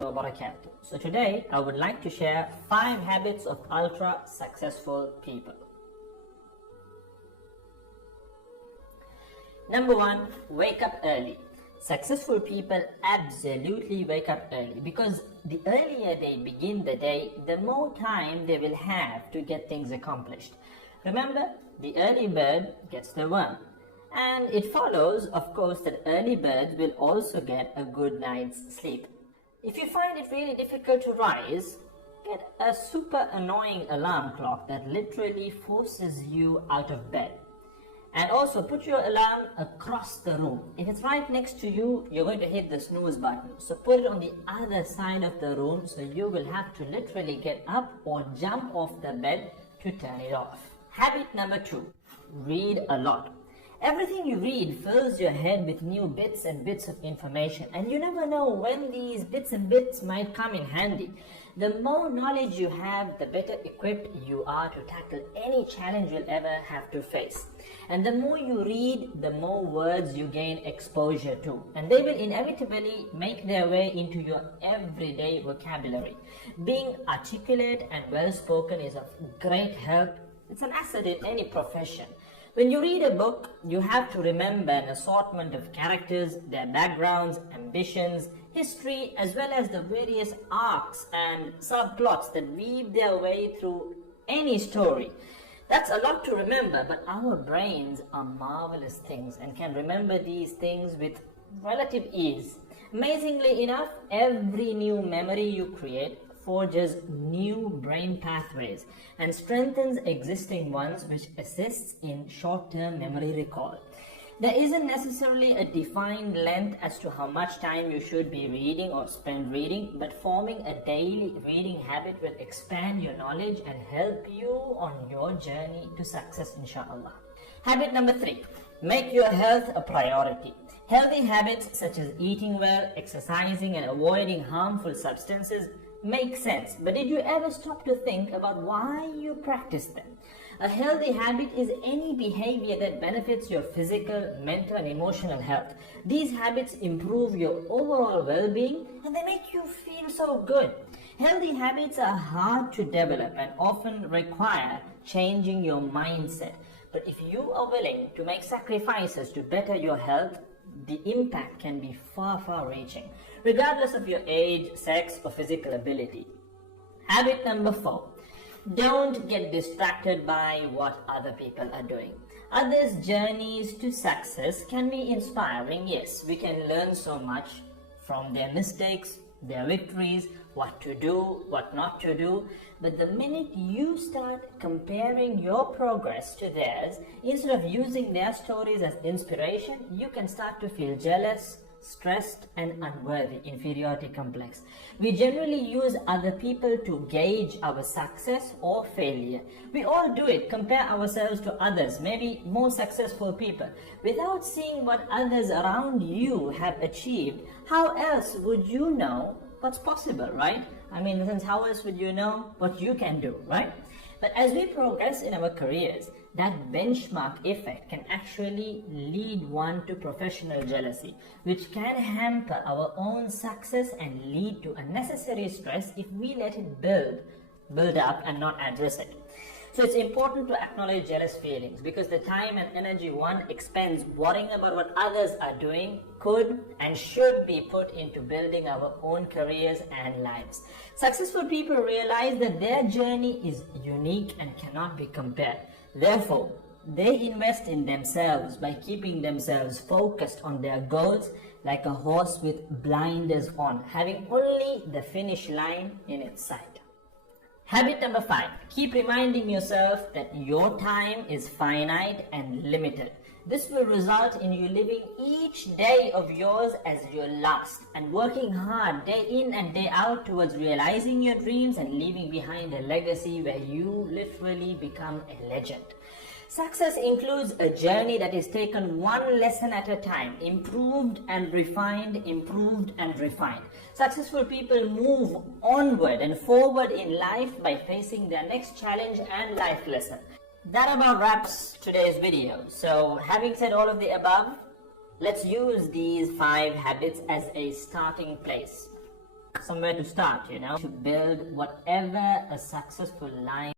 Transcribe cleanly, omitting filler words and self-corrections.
wabarakatuh. So today I would like to share 5 habits of ultra successful people. Number 1, wake up early. Successful people absolutely wake up early because the earlier they begin the day, the more time they will have to get things accomplished. Remember, the early bird gets the worm. And it follows, of course, that early birds will also get a good night's sleep. If you find it really difficult to rise, get a super annoying alarm clock that literally forces you out of bed. And also put your alarm across the room. If it's right next to you, you're going to hit the snooze button. So put it on the other side of the room so you will have to literally get up or jump off the bed to turn it off. Habit number 2, read a lot. Everything you read fills your head with new bits and bits of information, and you never know when these bits and bits might come in handy. The more knowledge you have, the better equipped you are to tackle any challenge you'll ever have to face. And the more you read, the more words you gain exposure to, and they will inevitably make their way into your everyday vocabulary. Being articulate and well-spoken is of great help. It's an asset in any profession. When you read a book, you have to remember an assortment of characters, their backgrounds, ambitions, history, as well as the various arcs and subplots that weave their way through any story. That's a lot to remember, but our brains are marvelous things and can remember these things with relative ease. Amazingly enough, every new memory you create forges new brain pathways and strengthens existing ones, which assists in short-term memory recall. There isn't necessarily a defined length as to how much time you should be reading or spend reading, but forming a daily reading habit will expand your knowledge and help you on your journey to success, inshallah. Habit number 3, make your health a priority. Healthy habits such as eating well, exercising, and avoiding harmful substances make sense, but did you ever stop to think about why you practice them? A healthy habit is any behavior that benefits your physical, mental, and emotional health. These habits improve your overall well-being and they make you feel so good. Healthy habits are hard to develop and often require changing your mindset. But if you are willing to make sacrifices to better your health, the impact can be far reaching, regardless of your age, sex, or physical ability. Habit number 4, don't get distracted by what other people are doing. Others' journeys to success can be inspiring. Yes, we can learn so much from their mistakes, their victories, what to do, what not to do. But the minute you start comparing your progress to theirs, instead of using their stories as inspiration, you can start to feel jealous, stressed, and unworthy, inferiority complex. We generally use other people to gauge our success or failure. We all do it, compare ourselves to others, maybe more successful people. Without seeing what others around you have achieved, how else would you know what's possible, right? I mean, since how else would you know what you can do, right? But as we progress in our careers, that benchmark effect can actually lead one to professional jealousy, which can hamper our own success and lead to unnecessary stress if we let it build up and not address it. So it's important to acknowledge jealous feelings because the time and energy one expends worrying about what others are doing could and should be put into building our own careers and lives. Successful people realize that their journey is unique and cannot be compared. Therefore, they invest in themselves by keeping themselves focused on their goals like a horse with blinders on, having only the finish line in its sight. Habit number 5, keep reminding yourself that your time is finite and limited. This will result in you living each day of yours as your last and working hard day in and day out towards realizing your dreams and leaving behind a legacy where you literally become a legend. Success includes a journey that is taken one lesson at a time, improved and refined, improved and refined. Successful people move onward and forward in life by facing their next challenge and life lesson. That about wraps today's video. So having said all of the above, let's use these 5 habits as a starting place. somewhere to start, to build whatever a successful life